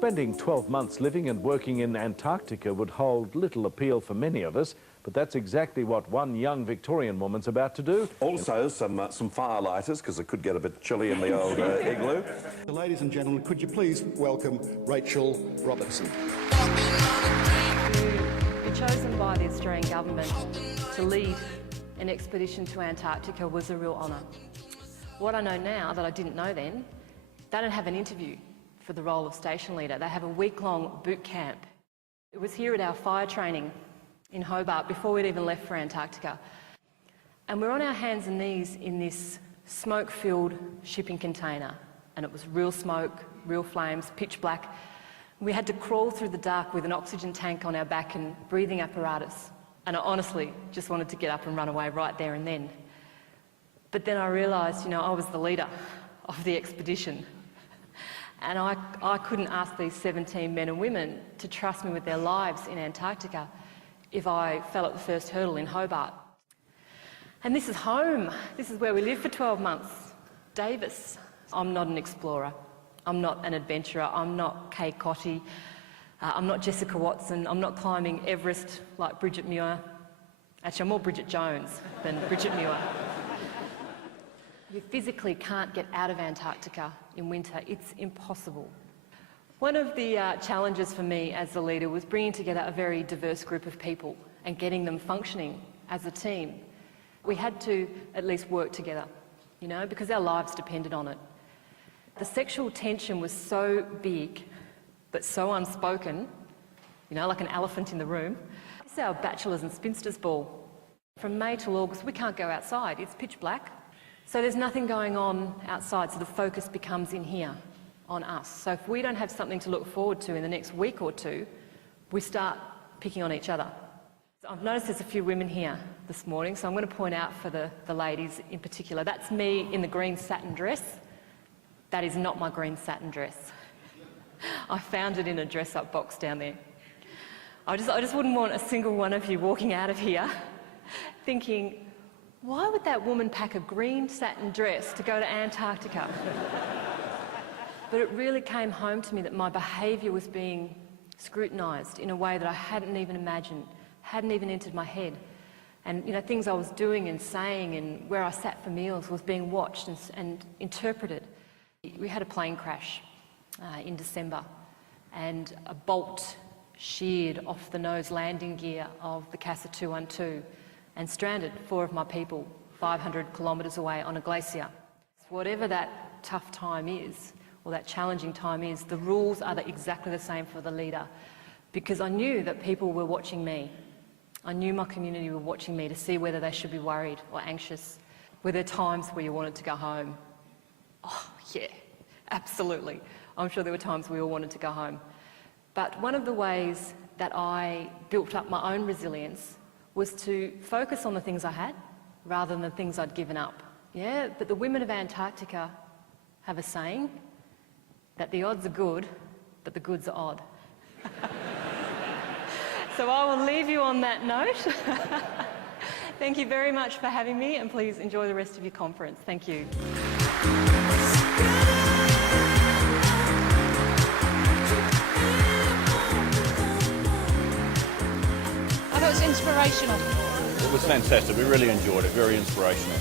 Spending 12 months living and working in Antarctica would hold little appeal for many of us, but that's exactly what one young Victorian woman's about to do. Also, some firelighters, because it could get a bit chilly in the old igloo. Ladies and gentlemen, could you please welcome Rachael Robertson. To be chosen by the Australian government to lead an expedition to Antarctica was a real honour. What I know now that I didn't know then, they don't have an interview for the role of station leader. They have a week-long boot camp. It was here at our fire training in Hobart before we'd even left for Antarctica. And we're on our hands and knees in this smoke-filled shipping container. And it was real smoke, real flames, pitch black. We had to crawl through the dark with an oxygen tank on our back and breathing apparatus. And I honestly just wanted to get up and run away right there and then. But then I realised, I was the leader of the expedition. And I couldn't ask these 17 men and women to trust me with their lives in Antarctica if I fell at the first hurdle in Hobart. And this is home. This is where we lived for 12 months. Davis. I'm not an explorer. I'm not an adventurer. I'm not Kay Cotty. I'm not Jessica Watson. I'm not climbing Everest like Bridget Muir. Actually, I'm more Bridget Jones than Bridget Muir. You physically can't get out of Antarctica in winter. It's impossible. One of the challenges for me as the leader was bringing together a very diverse group of people and getting them functioning as a team. We had to at least work together, because our lives depended on it. The sexual tension was so big, but so unspoken, like an elephant in the room. This is our bachelors and spinsters ball. From May till August, we can't go outside. It's pitch black. So there's nothing going on outside, so the focus becomes in here, on us. So if we don't have something to look forward to in the next week or two, we start picking on each other. So I've noticed there's a few women here this morning, so I'm going to point out for the ladies in particular. That's me in the green satin dress. That is not my green satin dress. I found it in a dress-up box down there. I just wouldn't want a single one of you walking out of here thinking, why would that woman pack a green satin dress to go to Antarctica? But it really came home to me that my behaviour was being scrutinised in a way that I hadn't even imagined, hadn't even entered my head. And things I was doing and saying and where I sat for meals was being watched and interpreted. We had a plane crash in December, and a bolt sheared off the nose landing gear of the Casa 212 and stranded 4 of my people 500 kilometres away on a glacier. Whatever that tough time is, or that challenging time is, the rules are exactly the same for the leader, because I knew that people were watching me. I knew my community were watching me to see whether they should be worried or anxious. Were there times where you wanted to go home? Oh, yeah, absolutely. I'm sure there were times we all wanted to go home. But one of the ways that I built up my own resilience was to focus on the things I had rather than the things I'd given up. Yeah, but the women of Antarctica have a saying that the odds are good, but the goods are odd. So I will leave you on that note. Thank you very much for having me, and please enjoy the rest of your conference. Thank you. I thought it was inspirational. It was fantastic. We really enjoyed it. Very inspirational.